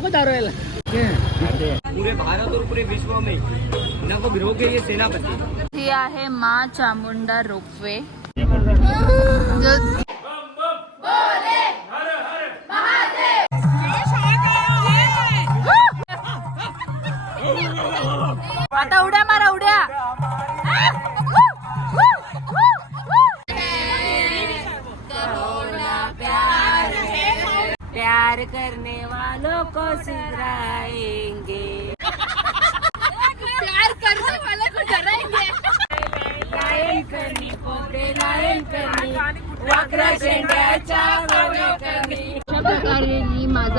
का दारू यायला. पूरे भारत और पूरे विश्व में नवग्रहों ये सेनापति। ही आहे मा चामुंडा रोपवे.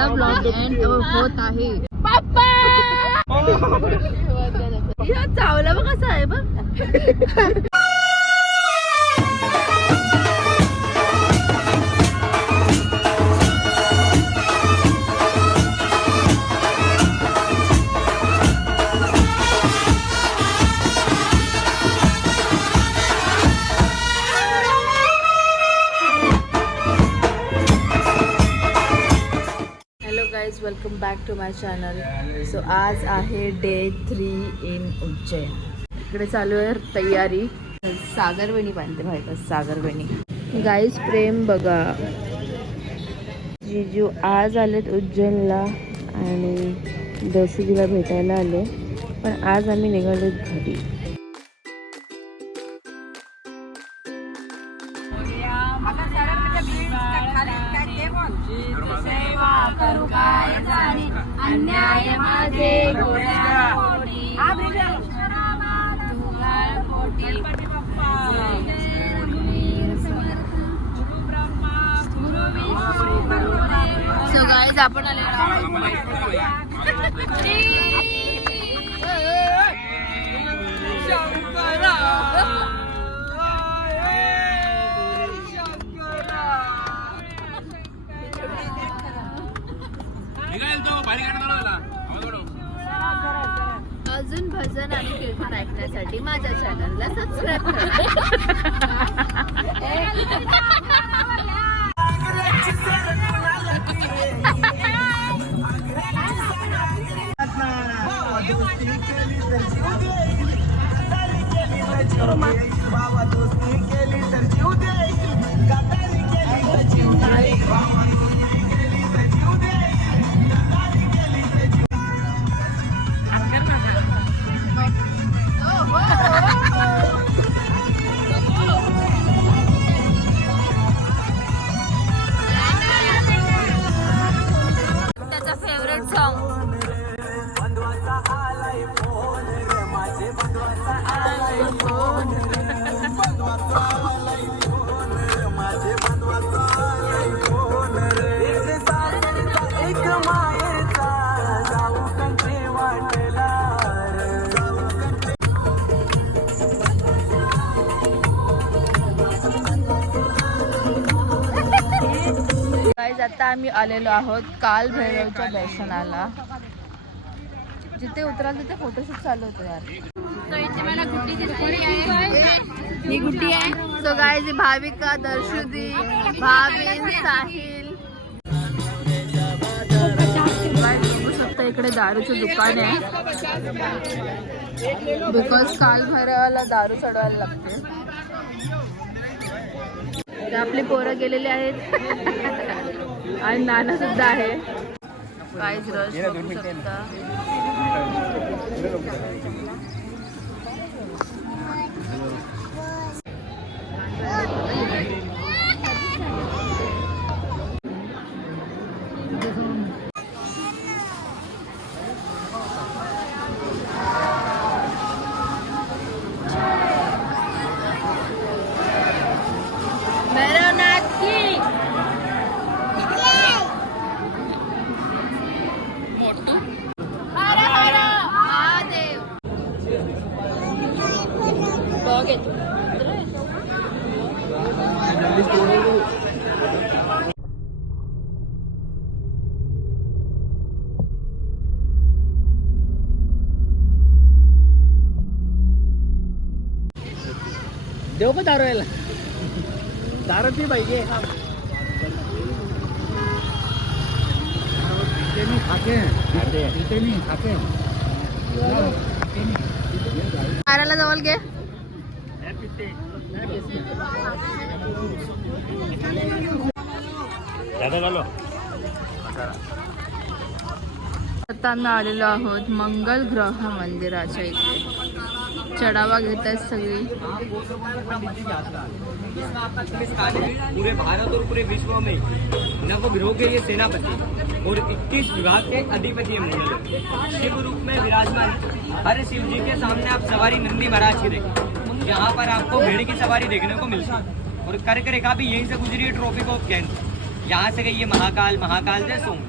ब्लॉग एंड होत आहे. चावला बघ कसा आहे बघ back to my channel so आज आहे डे थ्री इन उज्जैन. इकडे चालू आहे तयारी. सागरवेणी बांधते माहिती सागरवेणी. गाईज प्रेम बघा. जिजू आज आलेत उज्जैनला आणि दर्शुजीला भेटायला आले. पण आज आम्ही निघालो घरी. अन्याय माझे सो गाईज आपण आले अजून भजन आणि कीर्तन ऐकण्यासाठी माझ्या चॅनलला सबस्क्राईब करा. आम्ही आलेलो आहोत काल भैरवच्या दर्शनाला. जिथे उतराल तिथे फोटोशूट चालू होतो यार. ही गुड्डी आहे. So guys Bhavika Darshudi Bhavin Sahil. बघू शकता इकडे दारूचं दुकान आहे. बिकॉज काल भैरवाला दारू चढवायला लागते. आपली पोरं गेलेली आहेत. आणि नाना सुद्धा आहे. काहीच रश बघू शकता भैरवनाथ की हर हर महादेव बघ येतो. नको दारू यायला दारू ती पाहिजे इथे जवळ घे. आता आम्ही आलेलो आहोत मंगल ग्रह मंदिराच्या इथे. चढावा घेत खाने में। पूरे भारत और पूरे विश्व में नवग्रहों के ये सेनापति और 21 विभाग के अधिपति शिव रूप में विराजमान हर शिव जी के सामने आप सवारी नंदी महाराज की देखें यहाँ पर आपको भेड़ की सवारी देखने को मिलती है। और कर्क रेखा भी यहीं से गुजरी है ट्रॉफिक ऑफ़ कैंट यहाँ से गई है महाकाल महाकाल से सोम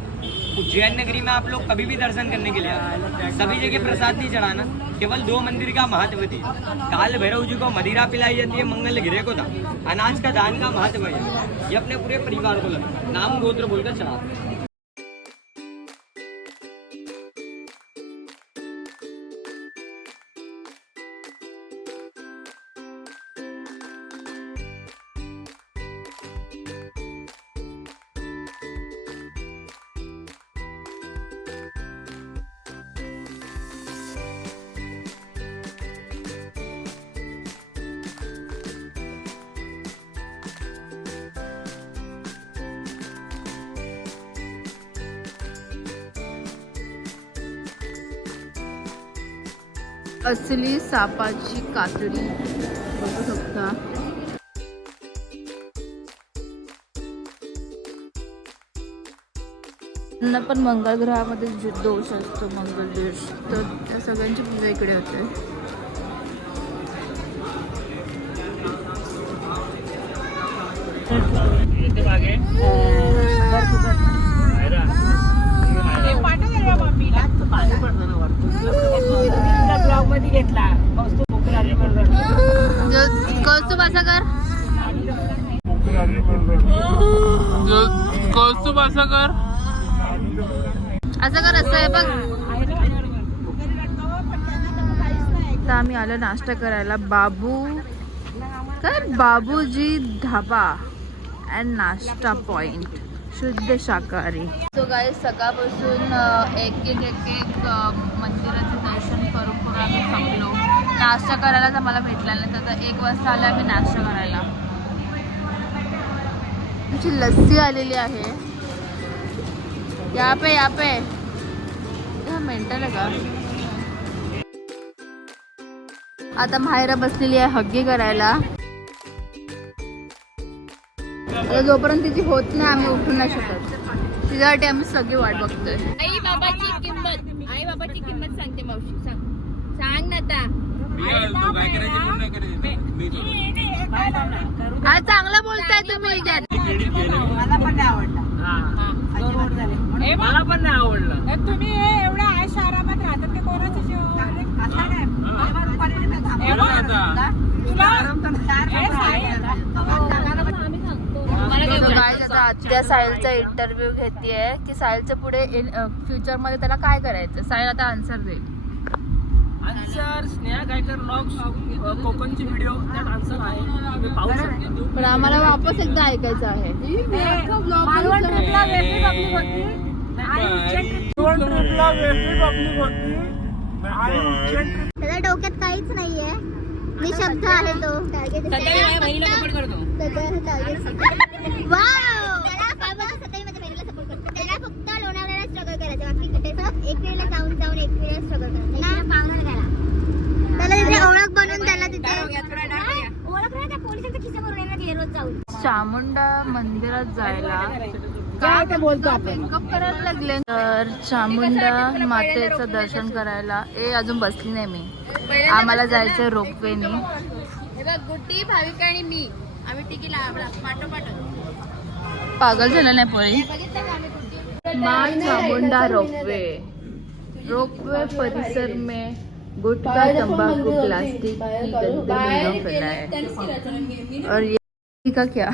उज्जैन नगरी में आप लोग कभी भी दर्शन करने के लिए सभी जगह प्रसाद नहीं चढ़ाना, केवल दो मंदिर का महत्व थी। काल भैरव जी को मदिरा पिलाई जाती है, मंगल गिरे को था। अनाज का दान का महत्व है। ये अपने पूरे परिवार को लगता नाम गोत्र बोलकर चढ़ाते हैं। असली सापाची कातडी बघू शकता. त्यांना पण मंगळ ग्रहामध्ये जो दोष असतो मंगल दोष तर त्या सगळ्यांची पूजा इकडे होते. कौस्तुभ असं कर. कौस्तुभ असं कर. असं कर असं आहे बघ. तर आम्ही आलो नाश्ता करायला. बाबू काय बाबूजी धाबा अँड नाश्ता पॉइंट शुद्ध शाकाहारी. सो गाय सकाळपासून एक एक एक एक करून आम्ही थांबलो. नाश्ता करायला तर मला भेटला नाही तर एक वाजता आला आम्ही नाश्ता करायला. आमची लस्सी आलेली आहे. या पे या पे हा मेंटल आहे का? आता माहेरा बसलेली आहे हग्गी करायला. आता जोपर्यंत तिची होत नाही आम्ही उठू नाही शकत. तिच्यासाठी आम्ही सगळी वाट बघतोय. बाबाची किंमत आई बाबाची किंमत सांगते मावशी सांग सांग ना आता आज चांगलं बोलताय तुम्ही त्यात मला पण नाही आवडलं तुम्ही एवढ्या आयुष आरामात राहतात ते कोणाचं आजच्या साहिलचा इंटरव्ह्यू घेतीये की साहिलच्या पुढे फ्युचरमध्ये त्याला काय करायचं साहिल आता आन्सर देईल आन्सर स्नेहा गायकर कोकणची व्हिडिओ त्यात आन्सर आहे. तुम्ही पाहू शकता. पण आम्हाला वापस एकदा ऐकायचं आहे. त्याच्या डोक्यात काहीच नाहीये. निशब्द आहे तो. टार्गेट त्याला फक्त लोणावळ्याला स्ट्रगल करायचं जाऊन जाऊन एक वेळेला स्ट्रगल करायचं. त्याला. तिथे ओळख बनवून त्याला तिथे ओळख नाही त्या पोलिसांचा खिसा भरून येणार की रोज जाऊन. चामुंडा मंदिरात जायला काय बोलतो आपण. करायला लागले? तर चामुंडा मातेचं दर्शन करायला ए अजून बसली नाही मी. आम्हाला जायचं रोपवेनी. हे बघ गुड्डी भाविका आणि मी. आम्ही टिकी लावला पाठोपाठ. पागल झालं नाही पोरी. माँ चामुंडा रोपवे. रोपवे परिसर में गुटखा तंबाकू प्लास्टिक की गंदे मीलों फैलाए और ये का क्या?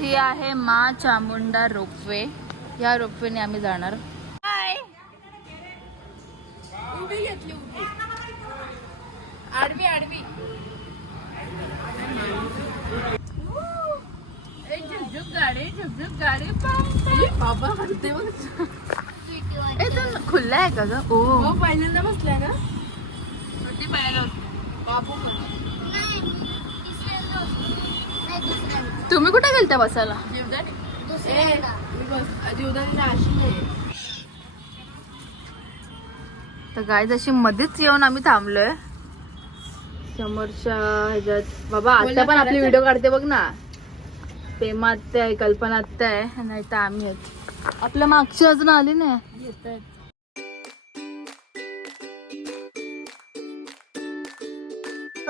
ही आहे माँ चामुंडा रोपवे। या रोपवेने आम्ही जाणार? आडवी आडवी. गाडी झुकझुक गाडी बाबा हलते बघ. ए तो खुल्ला आहे का ग? ओ. पहिल्यांदा बसलाय का? तुम्ही कुठे गेलत्या बसायला? तर गाय जशी मध्येच येऊन आम्ही थांबलोय. समोरच्या ह्याच्यात. बाबा आता पण आपली व्हिडिओ काढते बघ ना. प्रेमा आत्या आहे कल्पना आत्या आहे नाही तर आम्ही आहेत. आपल्या मागची अजून आली नाही.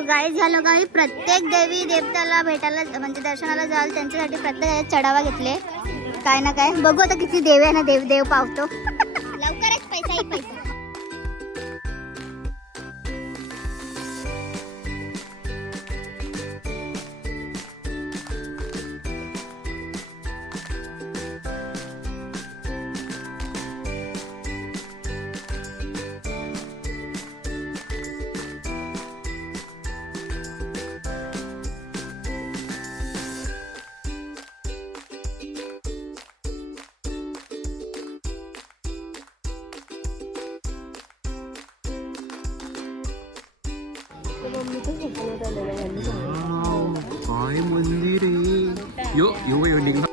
गाईज का लोकांनी प्रत्येक देवी देवताला भेटायला म्हणजे दर्शनाला जाल त्यांच्यासाठी प्रत्येक चढावा घेतले. काय ना काय. बघू आता किती देव आहे ना देव देव पावतो. लवकरच पैसा पैसा. काय मंदिर आहे? यो यो यो निघा.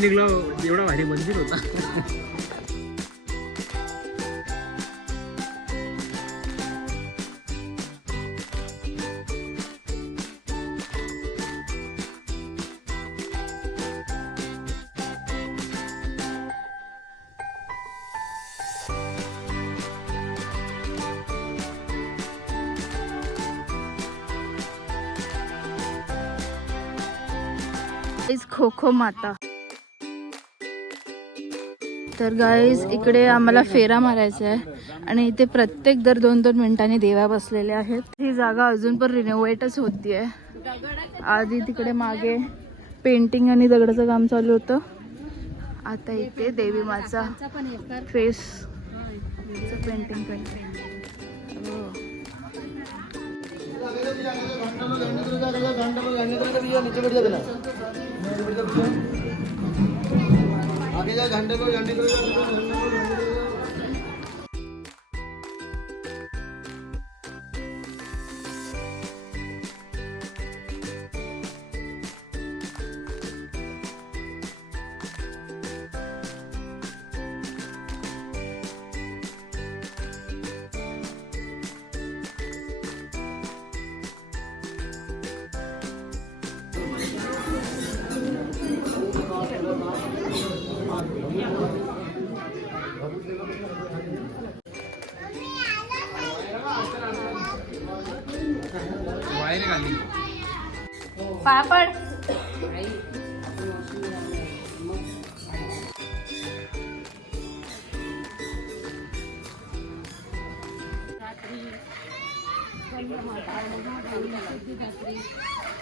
निघला. एवढा भारी मंदिर होता. खो माता. तर गाईज इकडे आम्हाला फेरा मारायचा आहे. आणि इथे प्रत्येक दर दोन दोन मिनिटांनी देवा बसलेले आहेत. ही जागा अजून पण रिनोव्हेटच होतीये. आधी तिकडे मागे पेंटिंग आणि दगडाचं काम चालू होतं. आता इथे देवी माचा face painting painting wire papad.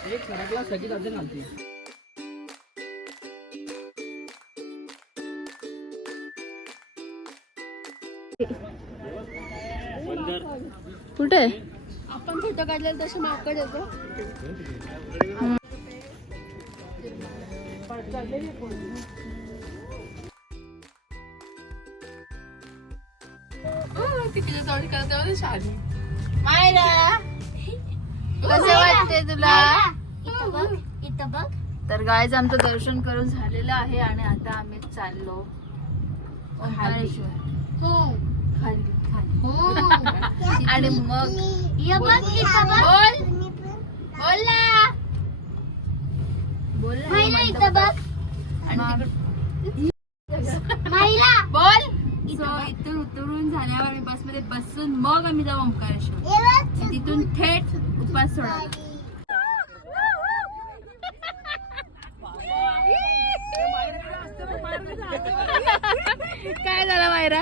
एक सडकला सगळी अर्जन घालते कुठे आपण फोटो काढलेला तसे माकड येतो तिकडे जाऊन करते शादी मायरा कसं वाटते तुला इथं बघ इथं बघ तर गायच आमचं दर्शन करून झालेलं आहे आणि आता आम्ही चाललो हो. हो. आणि मग बोल. बोल महिला इथं बघ. आणि तिकडं- महिला. बोल. सो इथून उतरून झाल्यावर बसमध्ये बसून मग आम्ही जाऊ ओंकारेश्वर. तिथून थेट उपास सोडा काय झालं मायरा?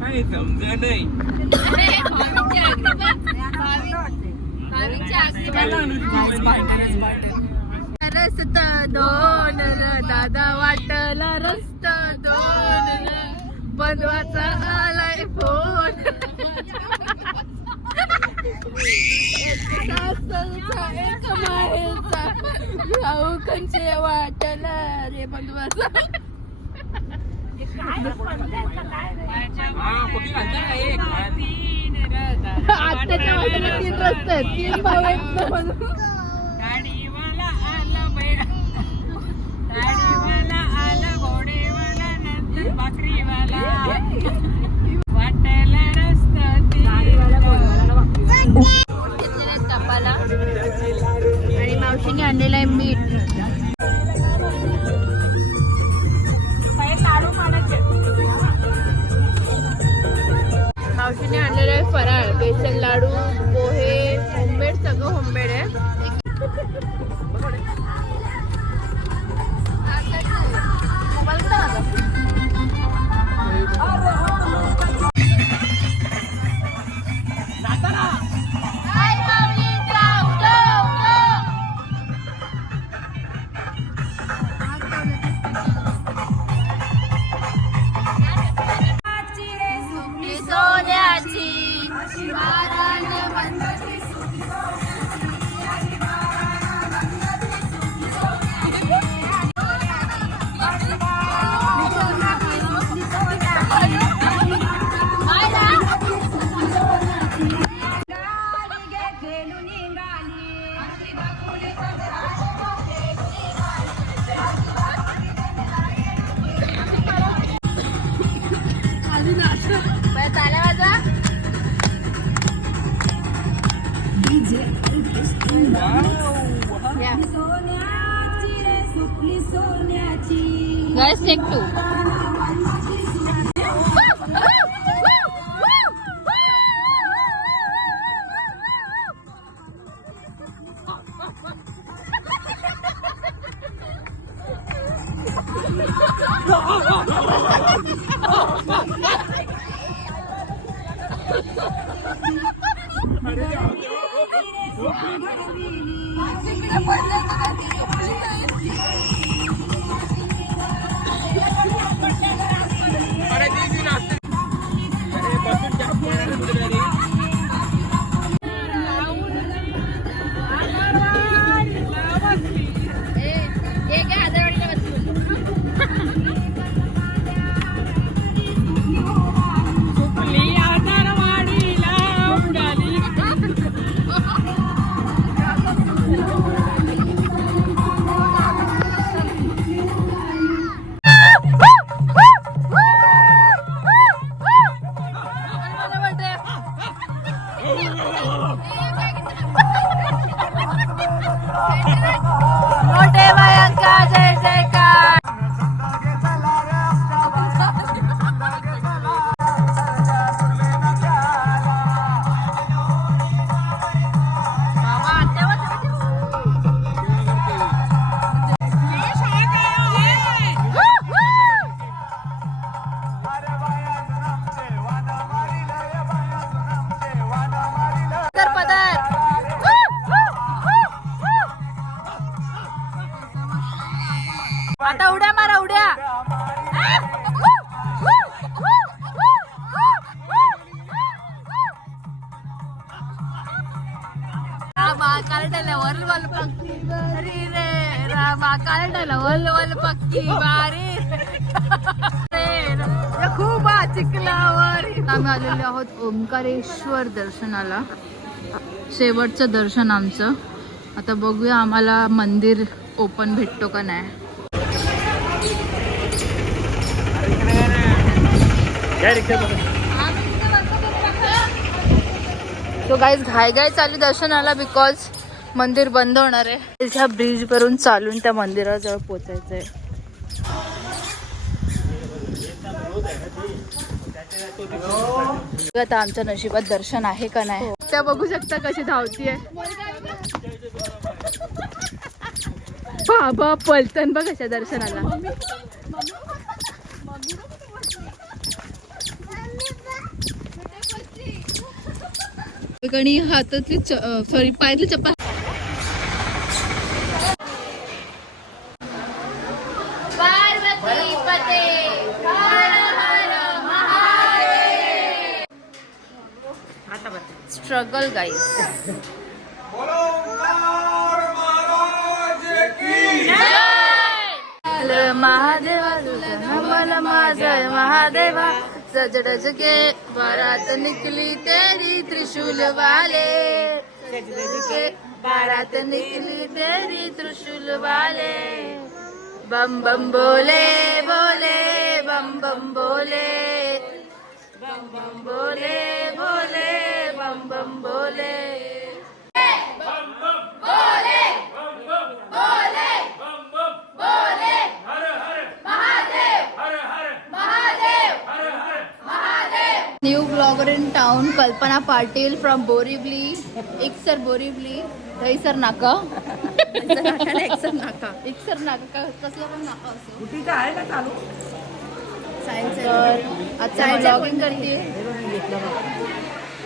काय समजा नाही खरंच रस्त दोन दादा वाटला रस्त दोन बंधवाचा आलाय फोन. एक माहेरचा. भाऊ कंचे वाटला रे बंधवाचा. आत्याच्या वाटेला तीन रस्ते आहेत. तीन भाऊ आहेत म्हणून गाडीवाला आला बैल गाडीवाला आला घोडेवाला नंतर तपाला आणि मावशीने आणलेला आहे मीठ. दर्शनाला. शेवटचं दर्शन आमचं. आता बघूया आम्हाला मंदिर ओपन भेटतो का नाही. तो गाईज घाय घाय चालू दर्शनाला बिकॉज मंदिर बंद होणार आहे. ह्या ब्रिज वरून चालून त्या मंदिराजवळ पोचायचं आहे आता आमच्या नशिबात दर्शन आहे का नाही? त्या बघू शकता कशी धावतीये. बाबा पलतन बघ कशा दर्शनाला. हातातली सॉरी पायातली चप्पल स्ट्रगल गाईस महादेवा तुझा के बारात निकली तेरी त्रिशूल वाले। सजडज के बारात निकली तेरी त्रिशूल वाले। बम बम बोले बोले बम बम बोले। बम बम बोले बोले। New blogger in town Kalpana Patil from Borivali Eksar Borivali sir नाका इक्सर नाका इक्सर नाका कसलं पण नाका असो तर आता ब्लॉगिंग करते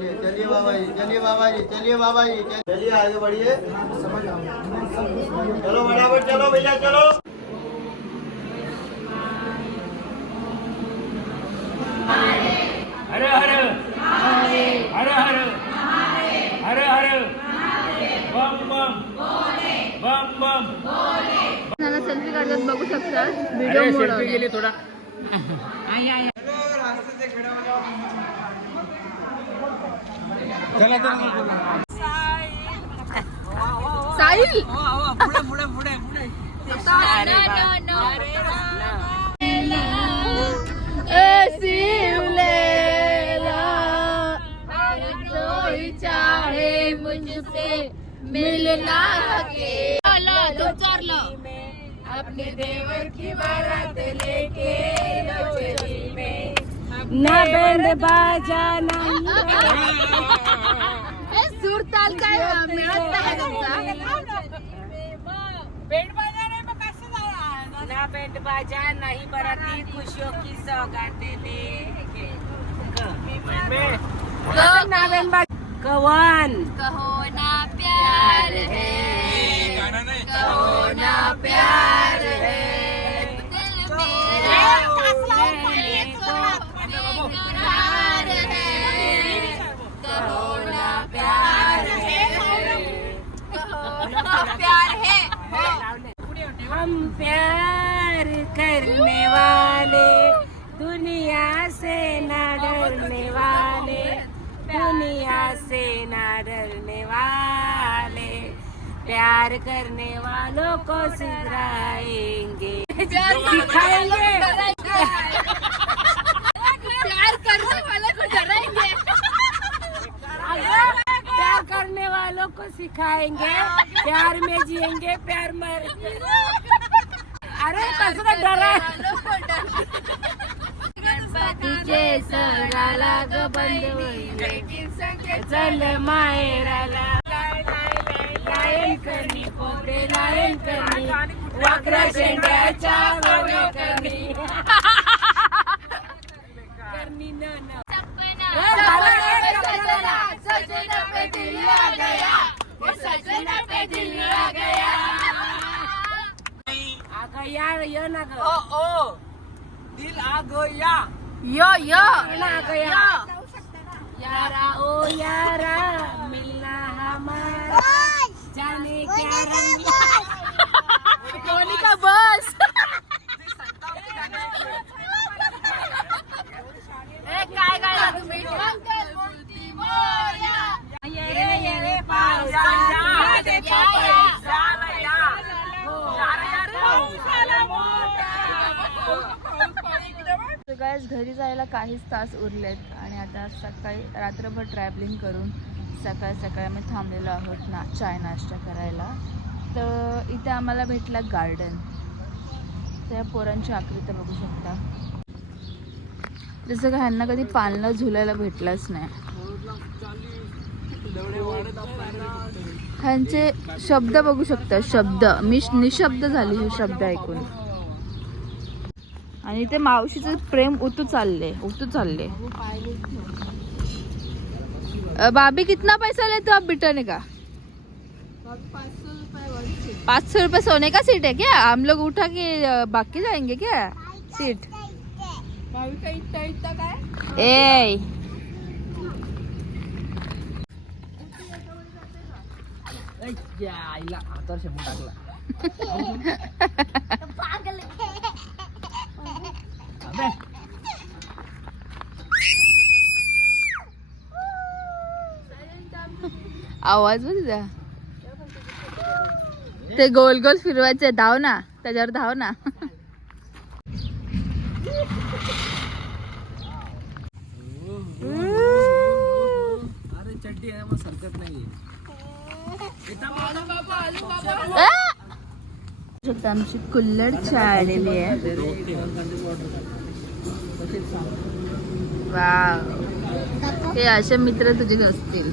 चलिए चलिए बाबा जी चलिए बाबा जी चलिए बाबा जी चलिए आगे बढ़िए। चलो फटाफट चलो भैया चलो। हर हर। हर हर। हर हर। बम बम। बम बम। सेल्फी काढतात बघू शकता. व्हिडिओ अरे मोड सेल्फी गेली थोडा साहिल पुढे पुढे पुढे पुढे चाहे मुझसे मिलना के। अपने देवर की बारात लेके ना बैंड बाजा नाही सूर ताल काय मिळत नाही तुमचा ना बैंड बाजा नाही बराती खुशियों की सौगात लेके. बाजा कवन. कहो ना प्यार है। कहो ना प्यार है। दिल मेरा बेकरार है कहो ना प्यार है हम प्यार करने वाले दुनिया से न डरने वाले दुनिया से न डरने वाले। प्यार करने वालों को सिखाएंगे। सिखाएंगे प्यार करने वाले को डराएंगे प्यार करने वालों को सिखाएंगे प्यार में जिएंगे प्यार मर अरे कसं डरा गणपतीचे सगाला ग बंद चल माहेराला लायन करणी लायन करणी वाकरा शेंड्याच्या करणी करणी न। दिल आ गया वो आ गया ना गया यारा ओ यारा मिलना हमारा जाने क्या रंग का बस ए काय काय तुम्ही ये ये पावसा गायस घरी जायला काहीच तास उरलेत आणि आता सकाळी रात्रभर ट्रॅव्हलिंग करून सकाळ सकाळी आम्ही थांबलेलो आहोत ना चाय नाश्ता करायला. तर इथे आम्हाला भेटला गार्डन त्या पोरांची आकृती बघू शकता. जसं का ह्यांना कधी पालनं झुलायला भेटलंच नाही. ह्यांचे शब्द बघू शकता शब्द. मी निशब्द झाली हे शब्द ऐकून. आणि ते मावशीचं प्रेम उतू चालले उतू चालले. भाभी कितना पैसा लेते हो आप बिटाने का? पाँच सौ रुपये सोने का सीट है क्या? हम लोग उठा के बाकी जाएंगे क्या? सीट। ए आईला हातावर शंभर टाकला. आवाज बघ ते गोल गोल फिरवायचे धाव ना. त्याच्यावर धाव ना. अरे चड्डी आहे मग सरकत नाही आ! शकता आमची कुल्लड आलेली आहे. वा हे असे मित्र तुझे नसतील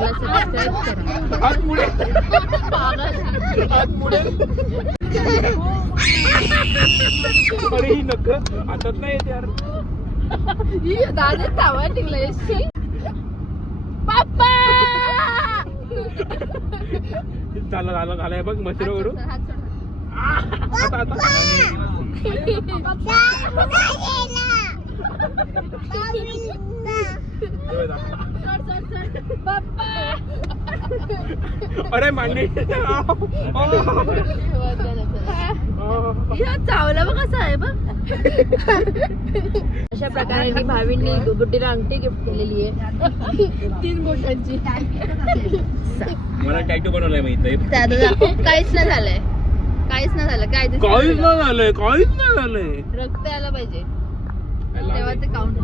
ब्लॉगला सबस्क्राईब अरे ही नक हातात नाही येत यार करा दादा तावा टिकलाय पापा झालं झालं झालंय बघ मसरो करू आता आता अरे मांडी चावला बघ कसं आहे बघ. अशा प्रकारे मी भावींनी गुड्डीला अंगठी गिफ्ट केलेली आहे. तीन बोटांची. मला टॅटू बनवलाय माहिती काहीच नाही झालंय. काहीच नाही झालं. काय? काहीच नाही झालंय काहीच नाही झालंय. रक्त यायला पाहिजे. तेव्हा ते काउंट